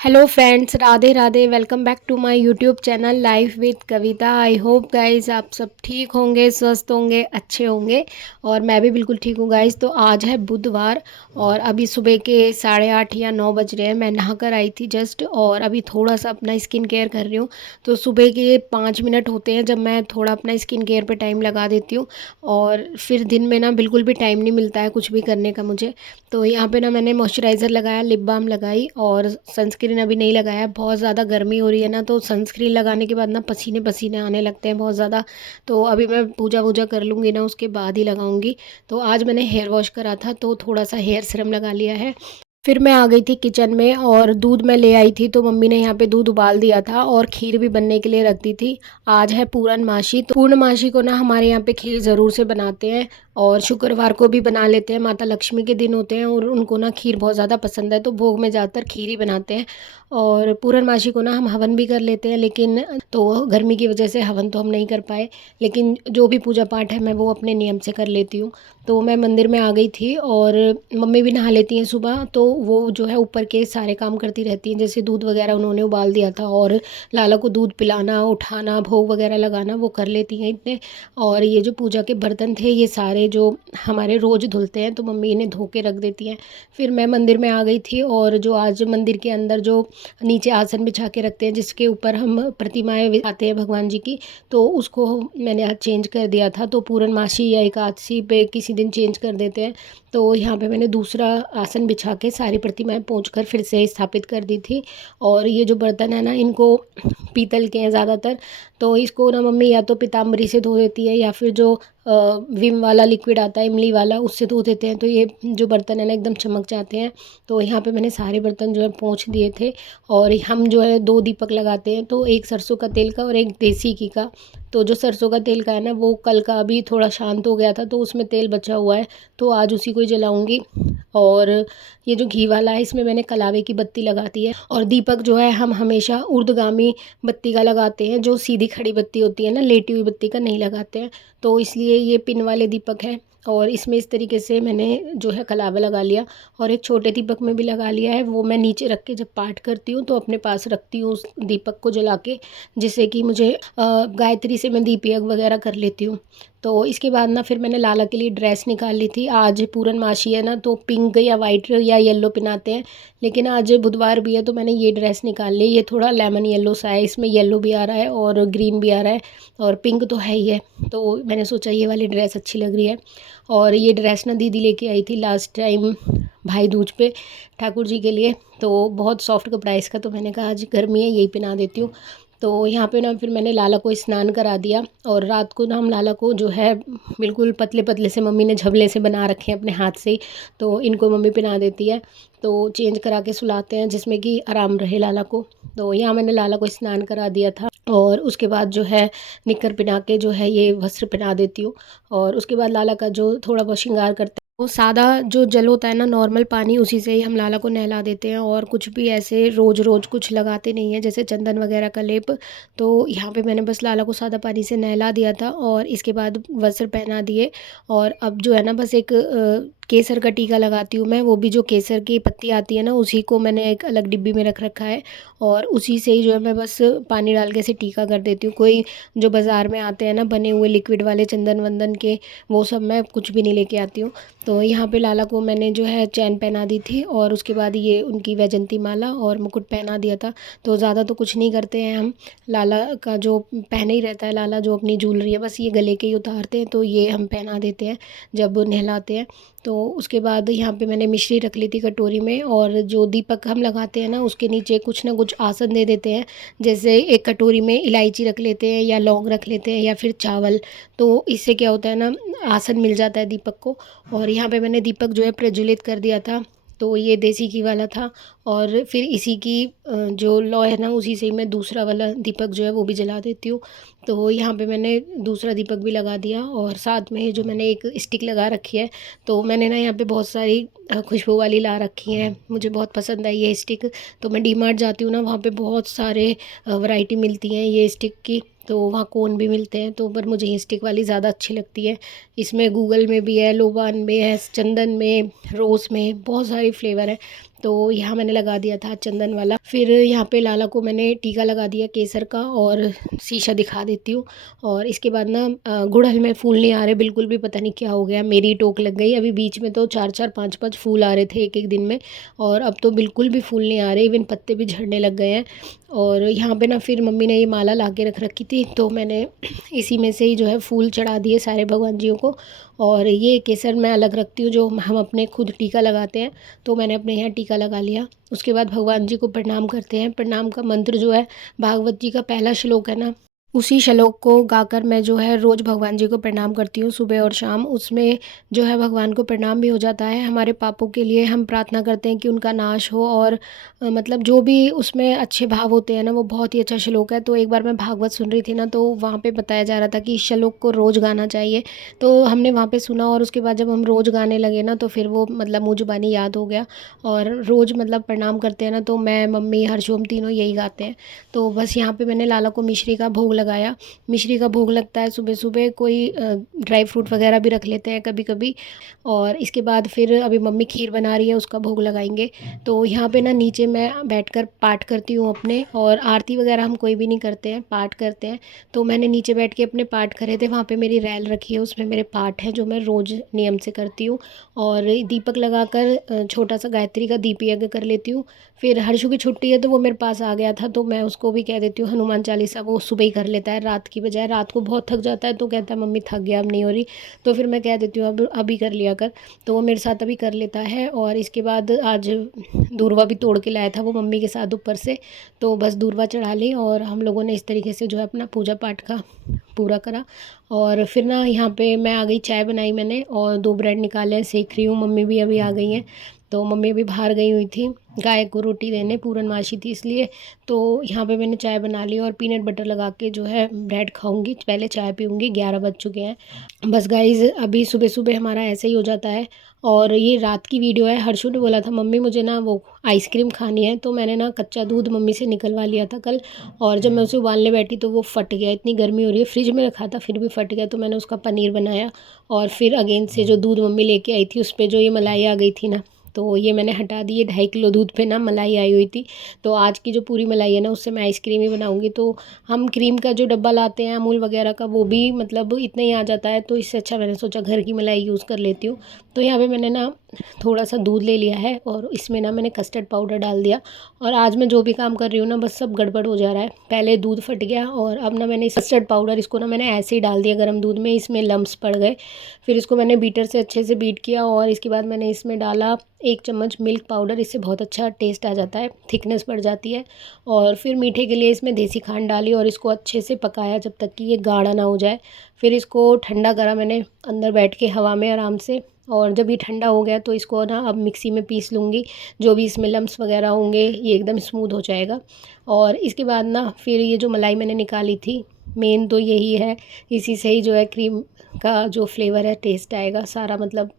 Hello friends, Radhe Radhe. Welcome back to my YouTube channel life with Kavita. I hope guys आप सब ठीक होंगे, स्वस्थ होंगे, अच्छे होंगे। और मैं भी बिल्कुल ठीक हूँ गाइस। तो आज है बुधवार और अभी सुबह के 8:30 या 9 बज रहे हैं। मैं नहा कर आई थी जस्ट और अभी थोड़ा सा अपना स्किन केयर कर रही हूँ। तो सुबह के 5 मिनट होते हैं जब मैं थोड़ा अपना स्किन केयर पर टाइम लगा देती हूँ। और फिर दिन में ना बिल्कुल भी टाइम नहीं मिलता है कुछ भी करने का मुझे। तो यहाँ पे ना मैंने मॉइस्चराइज़र लगाया, लिप बाम लगाई और सनस्क्रीन अभी नहीं लगाया। बहुत ज़्यादा गर्मी हो रही है ना, तो सनस्क्रीन लगाने के बाद ना पसीने पसीने आने लगते हैं बहुत ज़्यादा। तो अभी मैं पूजा वूजा कर लूँगी ना, उसके बाद ही लगाऊंगी। तो आज मैंने हेयर वॉश करा था तो थोड़ा सा हेयर सीरम लगा लिया है। फिर मैं आ गई थी किचन में और दूध मैं ले आई थी। तो मम्मी ने यहाँ पे दूध उबाल दिया था और खीर भी बनने के लिए रख दी थी। आज है पूर्णमासी। तो पूर्णमासी को ना हमारे यहाँ पे खीर ज़रूर से बनाते हैं और शुक्रवार को भी बना लेते हैं। माता लक्ष्मी के दिन होते हैं और उनको ना खीर बहुत ज़्यादा पसंद है, तो भोग में ज़्यादातर खीर ही बनाते हैं। और पूर्णमासी को ना हम हवन भी कर लेते हैं, लेकिन तो गर्मी की वजह से हवन तो हम नहीं कर पाए। लेकिन जो भी पूजा पाठ है मैं वो अपने नियम से कर लेती हूँ। तो मैं मंदिर में आ गई थी और मम्मी भी नहा लेती हैं सुबह। तो वो जो है ऊपर के सारे काम करती रहती हैं, जैसे दूध वगैरह उन्होंने उबाल दिया था और लाला को दूध पिलाना, उठाना, भोग वगैरह लगाना वो कर लेती हैं इतने। और ये जो पूजा के बर्तन थे ये सारे जो हमारे रोज़ धुलते हैं तो मम्मी इन्हें धो के रख देती हैं। फिर मैं मंदिर में आ गई थी और जो आज मंदिर के अंदर जो नीचे आसन बिछा के रखते हैं जिसके ऊपर हम प्रतिमाएं आते हैं भगवान जी की, तो उसको मैंने आज चेंज कर दिया था। तो पूर्णमासी या एकादशी पे किसी दिन चेंज कर देते हैं। तो यहाँ पे मैंने दूसरा आसन बिछा के सारी प्रतिमाएं पोंछ कर फिर से स्थापित कर दी थी। और ये जो बर्तन है ना, इनको पीतल के हैं ज़्यादातर। तो इसको ना मम्मी या तो पीताम्बरी से धो देती है या फिर जो विम वाला लिक्विड आता है, इमली वाला, उससे धो देते हैं। तो ये जो बर्तन है ना एकदम चमक जाते हैं। तो यहाँ पे मैंने सारे बर्तन जो है पोंछ दिए थे। और हम जो है 2 दीपक लगाते हैं, तो एक सरसों का तेल का और एक देसी घी का। तो जो सरसों का तेल का है ना वो कल का अभी थोड़ा शांत हो गया था तो उसमें तेल बचा हुआ है, तो आज उसी को ही जलाऊंगी। और ये जो घी वाला है इसमें मैंने कलावे की बत्ती लगा दी है। और दीपक जो है हम हमेशा ऊर्ध्वगामी बत्ती का लगाते हैं, जो सीधी खड़ी बत्ती होती है ना, लेटी हुई बत्ती का नहीं लगाते हैं। तो इसलिए ये पिन वाले दीपक है और इसमें इस तरीके से मैंने जो है कलावा लगा लिया। और एक छोटे दीपक में भी लगा लिया है, वो मैं नीचे रख के जब पाठ करती हूँ तो अपने पास रखती हूँ उस दीपक को जला के, जिससे कि मुझे गायत्री से मैं दीप यज्ञ वगैरह कर लेती हूँ। तो इसके बाद ना फिर मैंने लाला के लिए ड्रेस निकाल ली थी। आज पूर्णमासी है ना, तो पिंक या वाइट या येलो पहनाते हैं, लेकिन आज बुधवार भी है तो मैंने ये ड्रेस निकाल ली। ये थोड़ा लेमन येलो सा है, इसमें येलो भी आ रहा है और ग्रीन भी आ रहा है और पिंक तो है ही है। तो मैंने सोचा ये वाली ड्रेस अच्छी लग रही है। और ये ड्रेस ना दीदी लेके आई थी लास्ट टाइम भाई दूज पे ठाकुर जी के लिए। तो बहुत सॉफ्ट कपड़ा है इसका, तो मैंने कहा आज गर्मी है यही पहना देती हूँ। तो यहाँ पे ना फिर मैंने लाला को स्नान करा दिया। और रात को ना हम लाला को जो है बिल्कुल पतले पतले से मम्मी ने झबले से बना रखे हैं अपने हाथ से ही, तो इनको मम्मी पहना देती है। तो चेंज करा के सुलाते हैं जिसमें कि आराम रहे लाला को। तो यहाँ मैंने लाला को स्नान करा दिया था और उसके बाद जो है निकर पहना के जो है ये वस्त्र पहना देती हूँ। और उसके बाद लाला का जो थोड़ा बहुत श्रृंगार करते हैं, वो सादा जो जल होता है ना, नॉर्मल पानी, उसी से ही हम लाला को नहला देते हैं। और कुछ भी ऐसे रोज़ रोज़ कुछ लगाते नहीं हैं जैसे चंदन वगैरह का लेप। तो यहाँ पे मैंने बस लाला को सादा पानी से नहला दिया था और इसके बाद वस्त्र पहना दिए। और अब जो है ना बस एक केसर का टीका लगाती हूँ मैं, वो भी जो केसर की पत्ती आती है ना उसी को मैंने एक अलग डिब्बी में रख रखा है। और उसी से ही जो है मैं बस पानी डाल के ऐसे टीका कर देती हूँ। कोई जो बाज़ार में आते हैं ना बने हुए लिक्विड वाले चंदन वंदन के, वो सब मैं कुछ भी नहीं लेके आती हूँ। तो यहाँ पे लाला को मैंने जो है चैन पहना दी थी और उसके बाद ये उनकी वैजंती माला और मुकुट पहना दिया था। तो ज़्यादा तो कुछ नहीं करते हैं हम। लाला का जो पहने ही रहता है, लाला जो अपनी ज्वेलरी है बस ये गले के ही उतारते हैं, तो ये हम पहना देते हैं जब नहलाते हैं। तो उसके बाद यहाँ पे मैंने मिश्री रख ली थी कटोरी में। और जो दीपक हम लगाते हैं ना उसके नीचे कुछ ना कुछ आसन दे देते हैं, जैसे एक कटोरी में इलायची रख लेते हैं या लौंग रख लेते हैं या फिर चावल। तो इससे क्या होता है ना, आसन मिल जाता है दीपक को। और यहाँ पे मैंने दीपक जो है प्रज्वलित कर दिया था। तो ये देसी घी वाला था। और फिर इसी की जो लौ है ना उसी से ही मैं दूसरा वाला दीपक जो है वो भी जला देती हूँ। तो यहाँ पे मैंने दूसरा दीपक भी लगा दिया और साथ में जो मैंने एक स्टिक लगा रखी है, तो मैंने ना यहाँ पे बहुत सारी खुशबू वाली ला रखी हैं, मुझे बहुत पसंद है ये स्टिक। तो मैं डी मार्ट जाती हूँ ना, वहाँ पे बहुत सारे वैरायटी मिलती हैं ये स्टिक की। तो वहाँ कोन भी मिलते हैं, तो पर मुझे ये स्टिक वाली ज़्यादा अच्छी लगती है। इसमें गूगल में भी है, लोबान में है, चंदन में, रोज़ में, बहुत सारी फ्लेवर है। तो यहाँ मैंने लगा दिया था चंदन वाला। फिर यहाँ पे लाला को मैंने टीका लगा दिया केसर का, और शीशा दिखा देती हूँ। और इसके बाद ना गुड़हल में फूल नहीं आ रहे बिल्कुल भी, पता नहीं क्या हो गया, मेरी टोक लग गई। अभी बीच में तो 4-4 5-5 फूल आ रहे थे एक एक दिन में, और अब तो बिल्कुल भी फूल नहीं आ रहे, इवन पत्ते भी झड़ने लग गए हैं। और यहाँ पे ना फिर मम्मी ने ये माला ला के रख रखी थी, तो मैंने इसी में से ही जो है फूल चढ़ा दिए सारे भगवान जियों को। और ये केसर मैं अलग रखती हूँ, जो हम अपने खुद टीका लगाते हैं, तो मैंने अपने यहाँ टीका लगा लिया। उसके बाद भगवान जी को प्रणाम करते हैं। प्रणाम का मंत्र जो है भागवत जी का पहला श्लोक है ना, उसी श्लोक को गाकर मैं जो है रोज़ भगवान जी को प्रणाम करती हूँ सुबह और शाम। उसमें जो है भगवान को प्रणाम भी हो जाता है। हमारे पापों के लिए हम प्रार्थना करते हैं कि उनका नाश हो, और मतलब जो भी उसमें अच्छे भाव होते हैं ना, वो बहुत ही अच्छा श्लोक है। तो एक बार मैं भागवत सुन रही थी ना, तो वहाँ पे बताया जा रहा था कि इस श्लोक को रोज़ गाना चाहिए। तो हमने वहाँ पे सुना, और उसके बाद जब हम रोज़ गाने लगे ना, तो फिर वो मतलब मुँह जुबानी याद हो गया। और रोज़ मतलब प्रणाम करते हैं ना, तो मैं, मम्मी, हर्षोम तीनों यही गाते हैं। तो बस यहाँ पे मैंने लाला को मिश्री का भोग लगाया। मिश्री का भोग लगता है सुबह सुबह, कोई ड्राई फ्रूट वगैरह भी रख लेते हैं कभी कभी। और इसके बाद फिर अभी मम्मी खीर बना रही है, उसका भोग लगाएंगे। तो यहाँ पे ना नीचे मैं बैठकर पाठ करती हूँ अपने, और आरती वगैरह हम कोई भी नहीं करते हैं, पाठ करते हैं। तो मैंने नीचे बैठ के अपने पाठ करे थे। वहाँ पे मेरी रैल रखी है, उसमें मेरे पाठ हैं जो मैं रोज़ नियम से करती हूँ। और दीपक लगाकर छोटा सा गायत्री का दीप यज्ञ कर लेती हूँ। फिर हर्षु की छुट्टी है, तो वो मेरे पास आ गया था, तो मैं उसको भी कह देती हूँ हनुमान चालीसा वो सुबह ही कर लेता है, रात की बजाय। रात को बहुत थक जाता है, तो कहता है मम्मी थक गया, अब नहीं हो रही। तो फिर मैं कह देती हूँ अब अभी कर लिया कर, तो वो मेरे साथ अभी कर लेता है। और इसके बाद आज दूर्वा भी तोड़ के लाया था वो मम्मी के साथ ऊपर से, तो बस दूर्वा चढ़ा ली, और हम लोगों ने इस तरीके से जो है अपना पूजा पाठ का पूरा करा। और फिर ना यहाँ पे मैं आ गई, चाय बनाई मैंने, और 2 ब्रेड निकाले हैं, सेक रही हूँ। मम्मी भी अभी आ गई हैं, तो मम्मी अभी बाहर गई हुई थी गाय को रोटी देने, पूरनमाशी थी इसलिए। तो यहाँ पे मैंने चाय बना ली, और पीनट बटर लगा के जो है ब्रेड खाऊंगी, पहले चाय पीऊँगी। 11 बज चुके हैं। बस गाइज़ अभी सुबह सुबह हमारा ऐसे ही हो जाता है। और ये रात की वीडियो है। हर्षु ने बोला था मम्मी मुझे ना वो आइसक्रीम खानी है, तो मैंने ना कच्चा दूध मम्मी से निकलवा लिया था कल, और जब मैं उसे उबालने बैठी तो वो फट गया। इतनी गर्मी हो रही है, फ्रिज में रखा था फिर भी फट गया, तो मैंने उसका पनीर बनाया। और फिर अगेन से जो दूध मम्मी लेके आई थी, उस पर जो ये मलाई आ गई थी ना, तो ये मैंने हटा दी। ये 2.5 किलो दूध पे ना मलाई आई हुई थी, तो आज की जो पूरी मलाई है ना, उससे मैं आइसक्रीम ही बनाऊंगी। तो हम क्रीम का जो डब्बा लाते हैं अमूल वगैरह का, वो भी मतलब इतना ही आ जाता है, तो इससे अच्छा मैंने सोचा घर की मलाई यूज़ कर लेती हूँ। तो यहाँ पे मैंने ना थोड़ा सा दूध ले लिया है, और इसमें ना मैंने कस्टर्ड पाउडर डाल दिया। और आज मैं जो भी काम कर रही हूँ ना, बस सब गड़बड़ हो जा रहा है। पहले दूध फट गया, और अब ना मैंने कस्टर्ड पाउडर, इसको ना मैंने ऐसे ही डाल दिया गर्म दूध में, इसमें लम्स पड़ गए। फिर इसको मैंने बीटर से अच्छे से बीट किया, और इसके बाद मैंने इसमें डाला 1 चम्मच मिल्क पाउडर। इससे बहुत अच्छा टेस्ट आ जाता है, थिकनेस बढ़ जाती है। और फिर मीठे के लिए इसमें देसी खांड डाली, और इसको अच्छे से पकाया जब तक कि ये गाढ़ा ना हो जाए। फिर इसको ठंडा करा मैंने अंदर बैठ के हवा में आराम से। और जब ये ठंडा हो गया तो इसको ना अब मिक्सी में पीस लूँगी। जो भी इसमें लम्स वगैरह होंगे ये एकदम स्मूथ हो जाएगा। और इसके बाद ना फिर ये जो मलाई मैंने निकाली थी, मेन तो यही है, इसी से ही जो है क्रीम का जो फ्लेवर है टेस्ट आएगा सारा, मतलब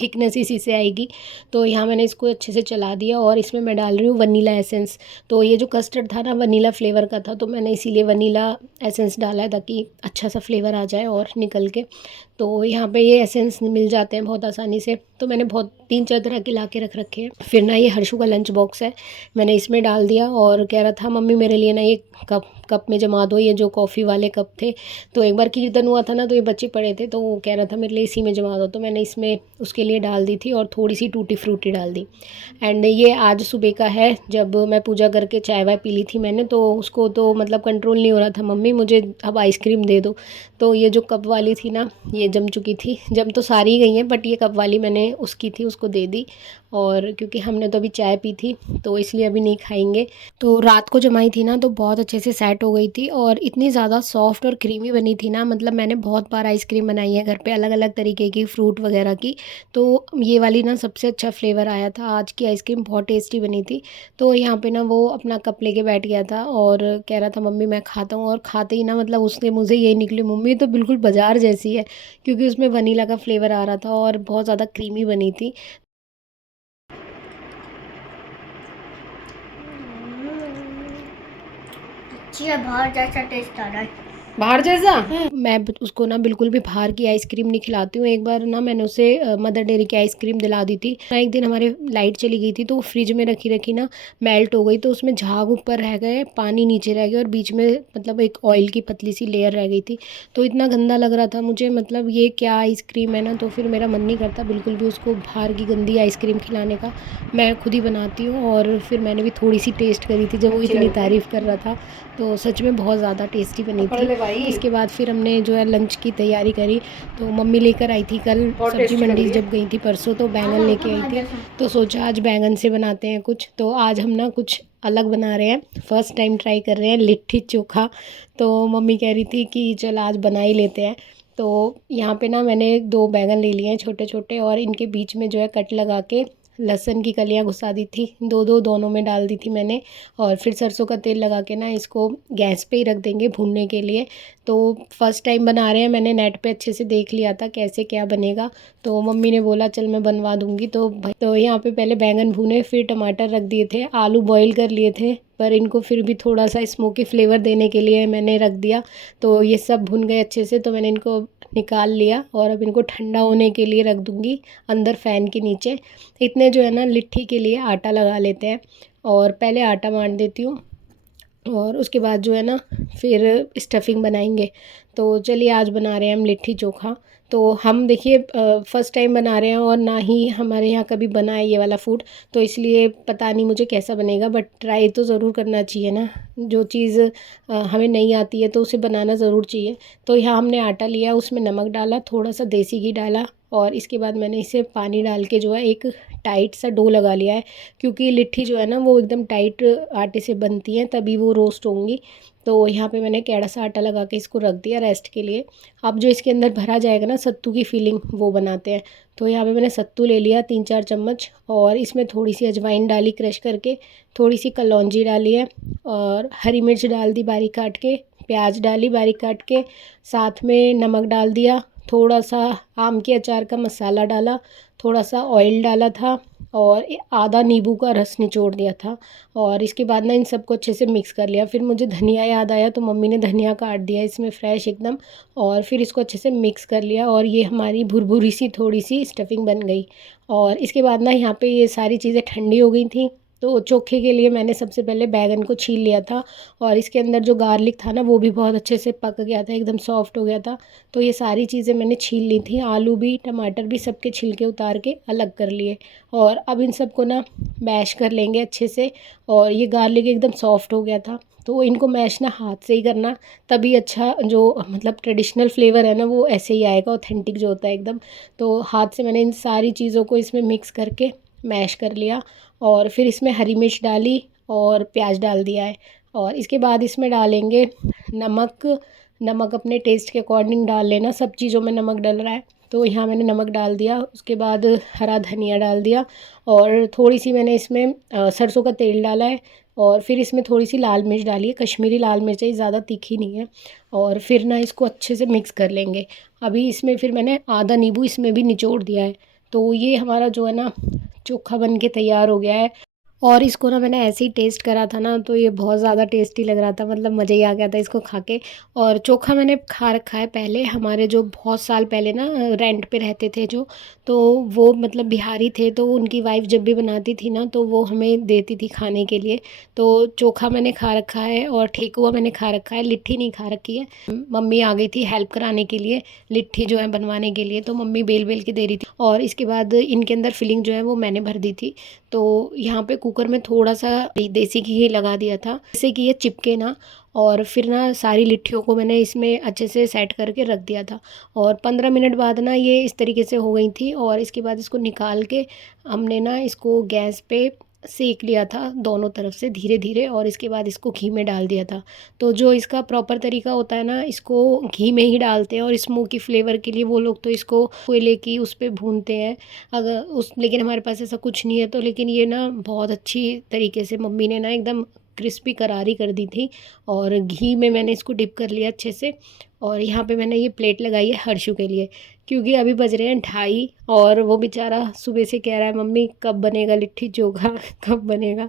थिकनेस इसी से आएगी। तो यहाँ मैंने इसको अच्छे से चला दिया, और इसमें मैं डाल रही हूँ वनीला एसेंस। तो ये जो कस्टर्ड था ना वनीला फ्लेवर का था, तो मैंने इसीलिए वनीला एसेंस डाला है, ताकि अच्छा सा फ्लेवर आ जाए और निकल के। तो यहाँ पे ये एसेंस मिल जाते हैं बहुत आसानी से, तो मैंने बहुत 3-4 तरह के ला के रख रखे हैं। फिर ना ये हर्षु का लंच बॉक्स है, मैंने इसमें डाल दिया, और कह रहा था मम्मी मेरे लिए ना ये कप में जमा दो, ये जो कॉफ़ी वाले कप थे। तो एक बार कीर्तन हुआ था ना, तो ये बच्चे पड़े थे, तो वो कह रहा था मेरे लिए इसी में जमा दो, तो मैंने इसमें उसके लिए डाल दी थी, और थोड़ी सी टूटी फ्रूटी डाल दी। एंड ये आज सुबह का है, जब मैं पूजा करके चाय वाय पी ली थी मैंने, तो उसको तो मतलब कंट्रोल नहीं हो रहा था, मम्मी मुझे अब आइसक्रीम दे दो। तो ये जो कप वाली थी ना, ये जम चुकी थी, जम तो सारी ही गई हैं, बट ये कप वाली मैंने उसकी थी, उसको दे दी। और क्योंकि हमने तो अभी चाय पी थी, तो इसलिए अभी नहीं खाएंगे। तो रात को जमाई थी ना, तो बहुत अच्छे से सेट हो गई थी, और इतनी ज़्यादा सॉफ्ट और क्रीमी बनी थी ना, मतलब मैंने बहुत बार आइसक्रीम बनाई है घर पे, अलग अलग तरीके की फ्रूट वगैरह की। तो ये वाली ना सबसे अच्छा फ्लेवर आया था, आज की आइसक्रीम बहुत टेस्टी बनी थी। तो यहाँ पे ना वो अपना कप लेके बैठ गया था, और कह रहा था मम्मी मैं खाता हूँ। और खाते ही ना मतलब उसने मुझे यही निकली, मम्मी तो बिल्कुल बाजार जैसी है, क्योंकि उसमें वनीला का फ्लेवर आ रहा था, और बहुत ज़्यादा क्रीमी बनी थी। अच्छी है, बाहर जैसा टेस्ट आ रहा है। बाहर जैसा उसको ना बिल्कुल भी बाहर की आइसक्रीम नहीं खिलाती हूँ। एक बार ना मैंने उसे मदर डेयरी की आइसक्रीम दिला दी थी। एक दिन हमारे लाइट चली गई थी तो वो फ्रिज में रखी रखी ना मेल्ट हो गई, तो उसमें झाग ऊपर रह गए, पानी नीचे रह गया और बीच में मतलब एक ऑयल की पतली सी लेयर रह गई थी। तो इतना गंदा लग रहा था मुझे, मतलब ये क्या आइसक्रीम है ना। तो फिर मेरा मन नहीं करता बिल्कुल भी उसको बाहर की गंदी आइसक्रीम खिलाने का। मैं खुद ही बनाती हूँ। और फिर मैंने भी थोड़ी सी टेस्ट करी थी जब वो इतनी तारीफ़ कर रहा था, तो सच में बहुत ज़्यादा टेस्टी बनी थी। इसके बाद फिर हमने जो है लंच की तैयारी करी। तो मम्मी लेकर आई थी कल सब्जी मंडी जब गई थी परसों, तो बैंगन लेके आई थी। तो सोचा आज बैंगन से बनाते हैं कुछ। तो आज हम ना कुछ अलग बना रहे हैं, फ़र्स्ट टाइम ट्राई कर रहे हैं लिट्टी चोखा। तो मम्मी कह रही थी कि चल आज बना ही लेते हैं। तो यहाँ पे ना मैंने 2 बैंगन ले लिए हैं छोटे छोटे, और इनके बीच में जो है कट लगा के लहसुन की कलियाँ घुसा दी थी, दो दोनों में डाल दी थी मैंने। और फिर सरसों का तेल लगा के ना इसको गैस पे ही रख देंगे भूनने के लिए। तो फर्स्ट टाइम बना रहे हैं, मैंने नेट पे अच्छे से देख लिया था कैसे क्या बनेगा। तो मम्मी ने बोला चल मैं बनवा दूँगी। तो यहाँ पे पहले बैंगन भुने, फिर टमाटर रख दिए थे, आलू बॉईल कर लिए थे, पर इनको फिर भी थोड़ा सा स्मोकी फ्लेवर देने के लिए मैंने रख दिया। तो ये सब भुन गए अच्छे से, तो मैंने इनको निकाल लिया और अब इनको ठंडा होने के लिए रख दूँगी अंदर फ़ैन के नीचे। इतने जो है ना लिट्टी के लिए आटा लगा लेते हैं, और पहले आटा मान देती हूँ और उसके बाद जो है ना फिर स्टफिंग बनाएंगे। तो चलिए आज बना रहे हैं हम लिट्टी चोखा। तो हम देखिए फ़र्स्ट टाइम बना रहे हैं और ना ही हमारे यहाँ कभी बना है ये वाला फूड, तो इसलिए पता नहीं मुझे कैसा बनेगा, बट ट्राई तो ज़रूर करना चाहिए ना। जो चीज़ हमें नहीं आती है तो उसे बनाना ज़रूर चाहिए। तो यहाँ हमने आटा लिया, उसमें नमक डाला, थोड़ा सा देसी घी डाला, और इसके बाद मैंने इसे पानी डाल के जो है एक टाइट सा डो लगा लिया है, क्योंकि लिट्टी जो है ना वो एकदम टाइट आटे से बनती हैं तभी वो रोस्ट होंगी। तो यहाँ पे मैंने कैड़ा सा आटा लगा के इसको रख दिया रेस्ट के लिए। अब जो इसके अंदर भरा जाएगा ना सत्तू की फीलिंग, वो बनाते हैं। तो यहाँ पे मैंने सत्तू ले लिया 3-4 चम्मच, और इसमें थोड़ी सी अजवाइन डाली क्रश करके, थोड़ी सी कलौंजी डाली है, और हरी मिर्च डाल दी बारीक काट के, प्याज डाली बारीक काट के, साथ में नमक डाल दिया, थोड़ा सा आम के अचार का मसाला डाला, थोड़ा सा ऑयल डाला था, और आधा नींबू का रस निचोड़ दिया था। और इसके बाद ना इन सबको अच्छे से मिक्स कर लिया। फिर मुझे धनिया याद आया तो मम्मी ने धनिया काट दिया इसमें फ्रेश एकदम, और फिर इसको अच्छे से मिक्स कर लिया, और ये हमारी भुरभुरी सी थोड़ी सी स्टफिंग बन गई। और इसके बाद ना यहाँ पे ये सारी चीज़ें ठंडी हो गई थी। तो चोखे के लिए मैंने सबसे पहले बैंगन को छील लिया था, और इसके अंदर जो गार्लिक था ना वो भी बहुत अच्छे से पक गया था, एकदम सॉफ्ट हो गया था। तो ये सारी चीज़ें मैंने छील ली थी, आलू भी टमाटर भी सबके छिलके उतार के अलग कर लिए। और अब इन सबको ना मैश कर लेंगे अच्छे से। और ये गार्लिक एकदम सॉफ्ट हो गया था, तो इनको मैश ना हाथ से ही करना, तभी अच्छा जो मतलब ट्रेडिशनल फ्लेवर है ना वो ऐसे ही आएगा, ऑथेंटिक जो होता है एकदम। तो हाथ से मैंने इन सारी चीज़ों को इसमें मिक्स करके मैश कर लिया, और फिर इसमें हरी मिर्च डाली और प्याज डाल दिया है। और इसके बाद इसमें डालेंगे नमक। नमक अपने टेस्ट के अकॉर्डिंग डाल लेना, सब चीज़ों में नमक डल रहा है। तो यहाँ मैंने नमक डाल दिया, उसके बाद हरा धनिया डाल दिया, और थोड़ी सी मैंने इसमें सरसों का तेल डाला है, और फिर इसमें थोड़ी सी लाल मिर्च डाली है, कश्मीरी लाल मिर्च है, ज़्यादा तीखी नहीं है। और फिर ना इसको अच्छे से मिक्स कर लेंगे। अभी इसमें फिर मैंने आधा नींबू इसमें भी निचोड़ दिया है। तो ये हमारा जो है ना चोखा बन के तैयार हो गया है। और इसको ना मैंने ऐसे ही टेस्ट करा था ना, तो ये बहुत ज़्यादा टेस्टी लग रहा था, मतलब मज़ा ही आ गया था इसको खा के। और चोखा मैंने खा रखा है पहले, हमारे जो बहुत साल पहले ना रेंट पे रहते थे जो, तो वो मतलब बिहारी थे, तो उनकी वाइफ़ जब भी बनाती थी ना तो वो हमें देती थी खाने के लिए। तो चोखा मैंने खा रखा है, और ठेकुआ मैंने खा रखा है, लिट्टी नहीं खा रखी है। मम्मी आ गई थी हेल्प कराने के लिए, लिट्टी जो है बनवाने के लिए, तो मम्मी बेल बेल के दे रही थी। और इसके बाद इनके अंदर फिलिंग जो है वो मैंने भर दी थी। तो यहाँ पे कुकर में थोड़ा सा देसी घी लगा दिया था जिससे कि ये चिपके ना। और फिर ना सारी लिट्टियों को मैंने इसमें अच्छे से सेट करके रख दिया था, और 15 मिनट बाद ना ये इस तरीके से हो गई थी। और इसके बाद इसको निकाल के हमने ना इसको गैस पे सेक लिया था दोनों तरफ से धीरे धीरे, और इसके बाद इसको घी में डाल दिया था। तो जो इसका प्रॉपर तरीका होता है ना, इसको घी में ही डालते हैं, और स्मोकी फ्लेवर के लिए वो लोग तो इसको कोयले की उस पे भूनते हैं। अगर उस लेकिन हमारे पास ऐसा कुछ नहीं है, तो लेकिन ये ना बहुत अच्छी तरीके से मम्मी ने ना एकदम क्रिस्पी करारी कर दी थी, और घी में मैंने इसको डिप कर लिया अच्छे से। और यहाँ पे मैंने ये प्लेट लगाई है हर्षु के लिए, क्योंकि अभी बज रहे हैं 2:30, और वो बेचारा सुबह से कह रहा है मम्मी कब बनेगा लिट्टी चोखा कब बनेगा।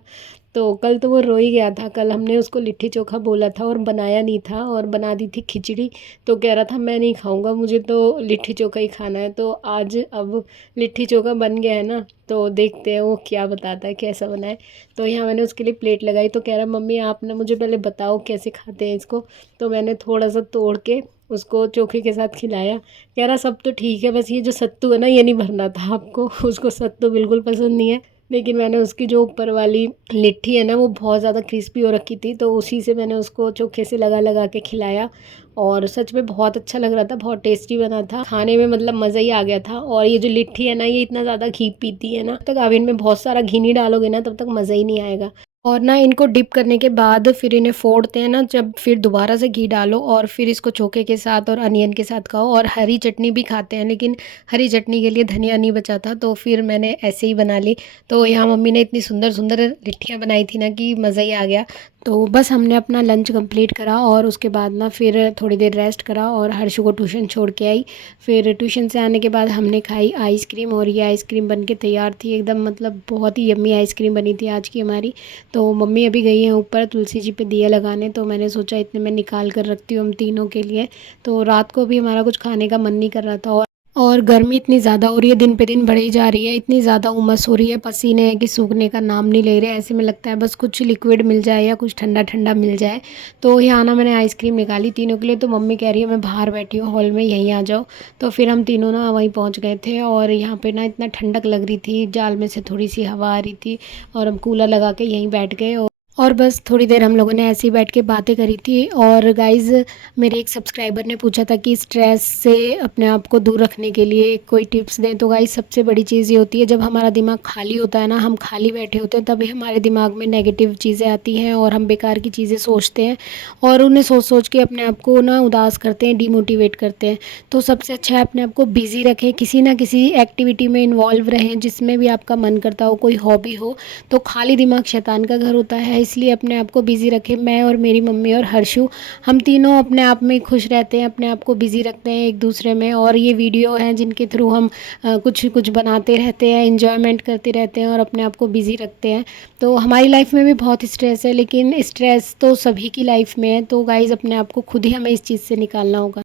तो कल तो वो रो ही गया था। कल हमने उसको लिट्टी चोखा बोला था और बनाया नहीं था और बना दी थी खिचड़ी। तो कह रहा था मैं नहीं खाऊंगा, मुझे तो लिट्टी चोखा ही खाना है। तो आज अब लिट्टी चोखा बन गया है ना, तो देखते हैं वो क्या बताता है, कैसा बना है। तो यहाँ मैंने उसके लिए प्लेट लगाई तो कह रहा मम्मी आप ना मुझे पहले बताओ कैसे खाते हैं इसको। तो मैंने थोड़ा सा तोड़ के उसको चोखे के साथ खिलाया। कह रहा सब तो ठीक है, बस ये जो सत्तू है ना ये नहीं भरना था आपको। उसको सत्तू बिल्कुल पसंद नहीं है। लेकिन मैंने उसकी जो ऊपर वाली लिट्टी है ना वो बहुत ज़्यादा क्रिस्पी हो रखी थी, तो उसी से मैंने उसको चोखे से लगा लगा के खिलाया। और सच में बहुत अच्छा लग रहा था, बहुत टेस्टी बना था खाने में, मतलब मज़ा ही आ गया था। और ये जो लिट्टी है ना ये इतना ज़्यादा घी पीती है ना, तब तक आप इनमें बहुत सारा घी नहीं डालोगे ना तब तक मज़ा ही नहीं आएगा। और ना इनको डिप करने के बाद फिर इन्हें फोड़ते हैं ना जब, फिर दोबारा से घी डालो और फिर इसको चोखे के साथ और अनियन के साथ खाओ। और हरी चटनी भी खाते हैं, लेकिन हरी चटनी के लिए धनिया नहीं बचा था तो फिर मैंने ऐसे ही बना ली। तो यहाँ मम्मी ने इतनी सुंदर सुंदर लिट्टियाँ बनाई थी ना कि मज़ा ही आ गया। तो बस हमने अपना लंच कंप्लीट करा और उसके बाद ना फिर थोड़ी देर रेस्ट करा और हर्षु को ट्यूशन छोड़ के आई। फिर ट्यूशन से आने के बाद हमने खाई आइसक्रीम, और ये आइसक्रीम बन के तैयार थी एकदम, मतलब बहुत ही यम्मी आइसक्रीम बनी थी आज की हमारी। तो मम्मी अभी गई हैं ऊपर तुलसी जी पे दिया लगाने, तो मैंने सोचा इतने में निकाल कर रखती हूँ हम तीनों के लिए। तो रात को भी हमारा कुछ खाने का मन नहीं कर रहा था। और गर्मी इतनी ज़्यादा हो रही है, दिन पे दिन बढ़ी जा रही है, इतनी ज़्यादा उमस हो रही है, पसीने हैं कि सूखने का नाम नहीं ले रहे। ऐसे में लगता है बस कुछ लिक्विड मिल जाए या कुछ ठंडा ठंडा मिल जाए। तो यहाँ ना मैंने आइसक्रीम निकाली तीनों के लिए, तो मम्मी कह रही है मैं बाहर बैठी हूँ हॉल में, यहीं आ जाओ। तो फिर हम तीनों ना वहीं पहुँच गए थे और यहाँ पे ना इतना ठंडक लग रही थी, जाल में से थोड़ी सी हवा आ रही थी और हम कूलर लगा के यहीं बैठ गए। और बस थोड़ी देर हम लोगों ने ऐसे ही बैठ के बातें करी थी। और गाइज़, मेरे एक सब्सक्राइबर ने पूछा था कि स्ट्रेस से अपने आप को दूर रखने के लिए कोई टिप्स दें। तो गाइज़ सबसे बड़ी चीज़ ये होती है, जब हमारा दिमाग खाली होता है ना, हम खाली बैठे होते हैं, तभी हमारे दिमाग में नेगेटिव चीज़ें आती हैं और हम बेकार की चीज़ें सोचते हैं और उन्हें सोच सोच के अपने आप को ना उदास करते हैं, डिमोटिवेट करते हैं। तो सबसे अच्छा है अपने आप को बिज़ी रखें, किसी ना किसी एक्टिविटी में इन्वॉल्व रहें जिसमें भी आपका मन करता हो, कोई हॉबी हो। तो खाली दिमाग शैतान का घर होता है, इसलिए अपने आप को बिज़ी रखें। मैं और मेरी मम्मी और हर्षु, हम तीनों अपने आप में खुश रहते हैं, अपने आप को बिज़ी रखते हैं एक दूसरे में। और ये वीडियो हैं जिनके थ्रू हम कुछ कुछ बनाते रहते हैं, इंजॉयमेंट करते रहते हैं और अपने आप को बिज़ी रखते हैं। तो हमारी लाइफ में भी बहुत स्ट्रेस है, लेकिन स्ट्रेस तो सभी की लाइफ में है। तो गाइज़ अपने आप को खुद ही हमें इस चीज़ से निकालना होगा।